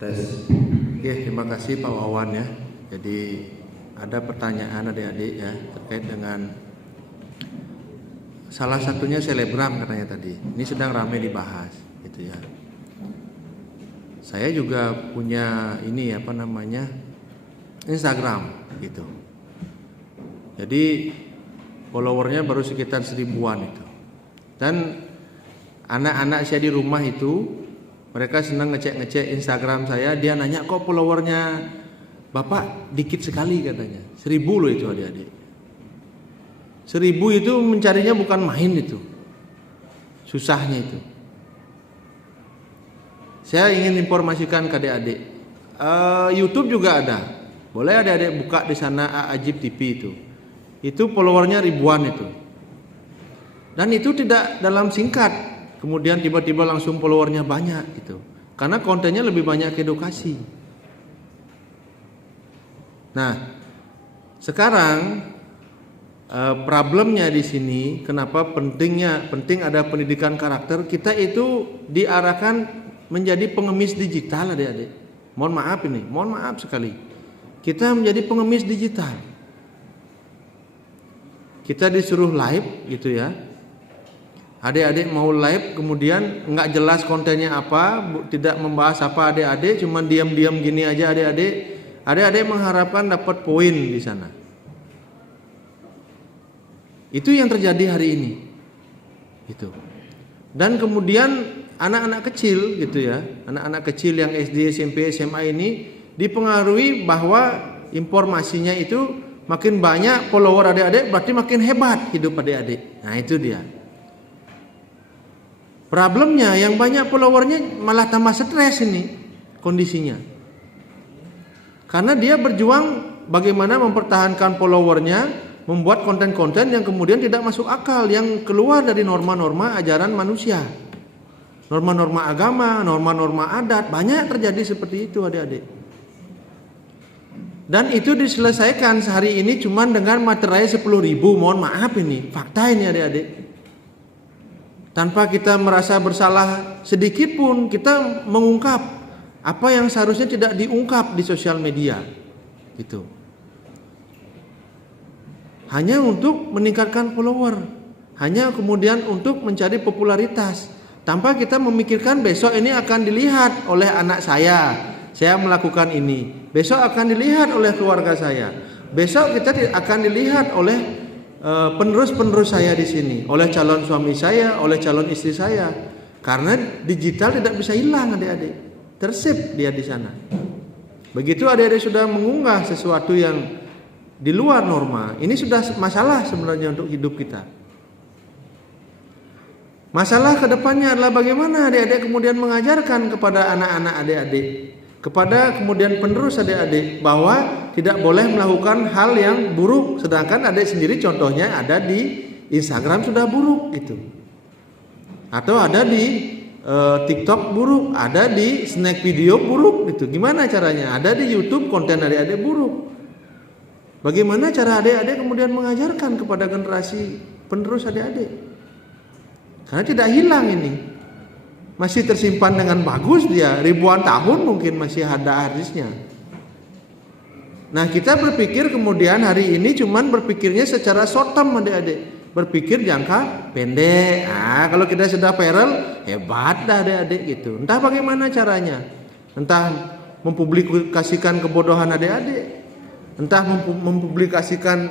Tes. Oke, terima kasih Pak Wawan ya. Jadi ada pertanyaan adik-adik ya terkait dengan salah satunya selebgram katanya tadi. Ini sedang ramai dibahas gitu ya. Saya juga punya ini Instagram gitu. Jadi followernya baru sekitar 1000-an itu. Dan anak-anak saya di rumah itu mereka senang ngecek Instagram saya. Dia nanya, kok followernya Bapak dikit sekali katanya. 1000 loh itu adik-adik. 1000 itu mencarinya bukan main itu. Susahnya itu. Saya ingin informasikan ke adik-adik. YouTube juga ada. Boleh adik-adik buka di sana Ajib TV itu. Itu followernya ribuan itu. Dan itu tidak dalam singkat. Kemudian tiba-tiba langsung followernya banyak gitu. Karena kontennya lebih banyak ke edukasi. Nah, sekarang problemnya di sini, kenapa penting ada pendidikan karakter. Kita itu diarahkan menjadi pengemis digital adik-adik. Mohon maaf sekali. Kita menjadi pengemis digital. Kita disuruh live gitu ya. Adik-adik mau live kemudian nggak jelas kontennya apa, tidak membahas apa adik-adik, cuman diam-diam gini aja adik-adik. Adik-adik mengharapkan dapat poin di sana. Itu yang terjadi hari ini. Itu. Dan kemudian anak-anak kecil gitu ya, anak-anak kecil yang SD, SMP, SMA ini dipengaruhi bahwa informasinya itu makin banyak follower adik-adik berarti makin hebat hidup adik-adik. Nah, itu dia. Problemnya yang banyak followernya malah tambah stres ini kondisinya. Karena dia berjuang bagaimana mempertahankan followernya, membuat konten-konten yang kemudian tidak masuk akal, yang keluar dari norma-norma ajaran manusia. Norma-norma agama, norma-norma adat, banyak terjadi seperti itu adik-adik. Dan itu diselesaikan sehari ini cuma dengan materai 10.000, mohon maaf ini, fakta ini adik-adik. Tanpa kita merasa bersalah sedikit pun, kita mengungkap apa yang seharusnya tidak diungkap di sosial media. Gitu. Hanya untuk meningkatkan follower, hanya kemudian untuk mencari popularitas, tanpa kita memikirkan besok ini akan dilihat oleh anak saya melakukan ini, besok akan dilihat oleh keluarga saya, besok kita akan dilihat oleh penerus-penerus saya di sini, oleh calon suami saya, oleh calon istri saya. Karena digital tidak bisa hilang adik-adik, tersip dia di sana. Begitu adik-adik sudah mengunggah sesuatu yang di luar norma, ini sudah masalah sebenarnya untuk hidup kita. Masalah kedepannya adalah bagaimana adik-adik kemudian mengajarkan kepada anak-anak adik-adik, kepada kemudian penerus adik-adik bahwa tidak boleh melakukan hal yang buruk, sedangkan adik sendiri contohnya ada di Instagram sudah buruk gitu, atau ada di TikTok buruk, ada di snack video buruk gitu. Gimana caranya? Ada di YouTube konten adik-adik buruk. Bagaimana cara adik-adik kemudian mengajarkan kepada generasi penerus adik-adik? Karena tidak hilang ini. Masih tersimpan dengan bagus dia, ribuan tahun mungkin masih ada hadisnya. Nah, kita berpikir kemudian hari ini cuman berpikirnya secara short term adik-adik. Berpikir jangka pendek. Kalau kita sudah viral, hebat dah adik-adik gitu. Entah bagaimana caranya. Entah mempublikasikan kebodohan adik-adik. Entah mempublikasikan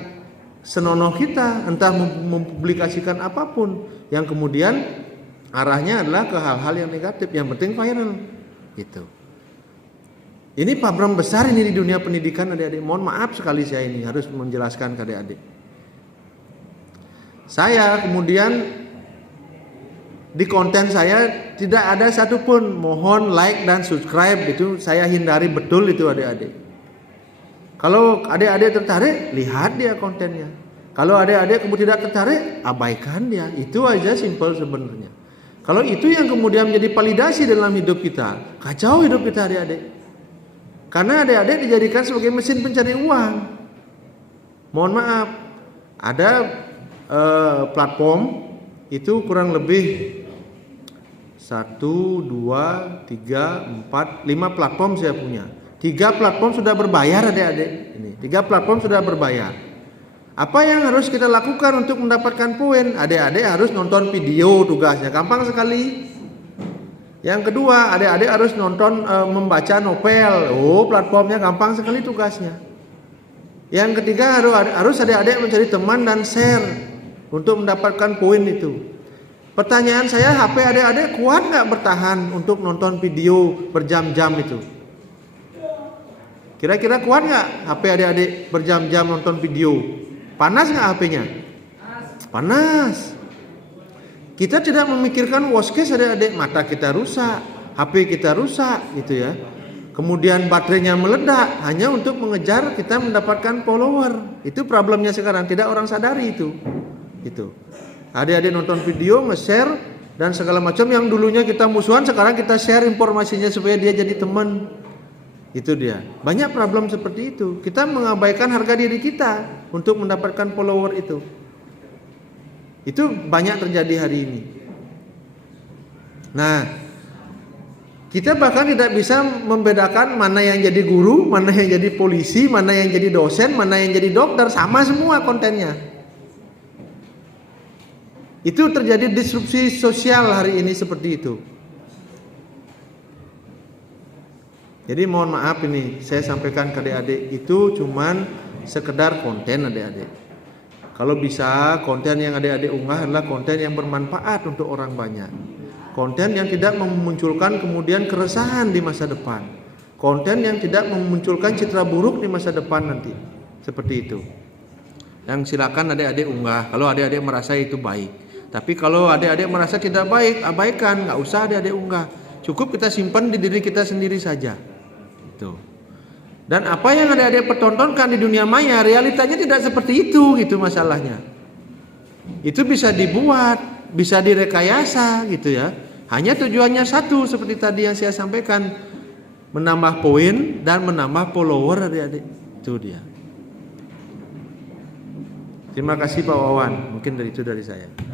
senonoh kita. Entah mempublikasikan apapun. Yang kemudian arahnya adalah ke hal-hal yang negatif, yang penting viral gitu. Ini problem besar ini di dunia pendidikan adik-adik. Mohon maaf sekali saya ini harus menjelaskan ke adik-adik. Saya kemudian di konten saya tidak ada satupun mohon like dan subscribe, itu saya hindari betul itu adik-adik. Kalau adik-adik tertarik, lihat dia kontennya. Kalau adik-adik kemudian tidak tertarik, abaikan dia. Itu aja simple sebenarnya. Kalau itu yang kemudian menjadi validasi dalam hidup kita, kacau hidup kita adik-adik. Karena adik-adik dijadikan sebagai mesin pencari uang. Mohon maaf, ada platform itu kurang lebih 1, 2, 3, 4, 5 platform saya punya. 3 platform sudah berbayar adik-adik. Ini 3 platform sudah berbayar. Apa yang harus kita lakukan untuk mendapatkan poin? Adik-adik harus nonton video tugasnya, gampang sekali. Yang kedua, adik-adik harus nonton membaca novel. Oh, platformnya gampang sekali tugasnya. Yang ketiga, harus adik-adik mencari teman dan share untuk mendapatkan poin itu. Pertanyaan saya, HP adik-adik kuat nggak bertahan untuk nonton video berjam-jam itu? Kira-kira kuat nggak HP adik-adik berjam-jam nonton video? Panas nggak HP-nya? Panas. Kita tidak memikirkan worst case adik-adik, mata kita rusak, HP kita rusak gitu ya. Kemudian baterainya meledak hanya untuk mengejar kita mendapatkan follower. Itu problemnya sekarang, tidak orang sadari itu. Gitu. Adik-adik nonton video, nge-share dan segala macam yang dulunya kita musuhan, sekarang kita share informasinya supaya dia jadi teman. Itu dia. Banyak problem seperti itu. Kita mengabaikan harga diri kita untuk mendapatkan follower itu. Itu banyak terjadi hari ini. Nah, kita bahkan tidak bisa membedakan mana yang jadi guru, mana yang jadi polisi, mana yang jadi dosen, mana yang jadi dokter, sama semua kontennya. Itu terjadi disrupsi sosial hari ini seperti itu. Jadi mohon maaf ini, saya sampaikan ke adik-adik, itu cuman sekedar konten adik-adik. Kalau bisa konten yang adik-adik unggah adalah konten yang bermanfaat untuk orang banyak. Konten yang tidak memunculkan kemudian keresahan di masa depan. Konten yang tidak memunculkan citra buruk di masa depan nanti. Seperti itu. Yang silakan adik-adik unggah kalau adik-adik merasa itu baik. Tapi kalau adik-adik merasa tidak baik, abaikan, nggak usah adik-adik unggah. Cukup kita simpan di diri kita sendiri saja. Itu. Dan apa yang adik-adik pertontonkan di dunia maya, realitanya tidak seperti itu, gitu masalahnya. Itu bisa dibuat, bisa direkayasa, gitu ya. Hanya tujuannya satu, seperti tadi yang saya sampaikan, menambah poin dan menambah follower adik-adik. Itu dia. Terima kasih Pak Wawan, mungkin dari itu dari saya.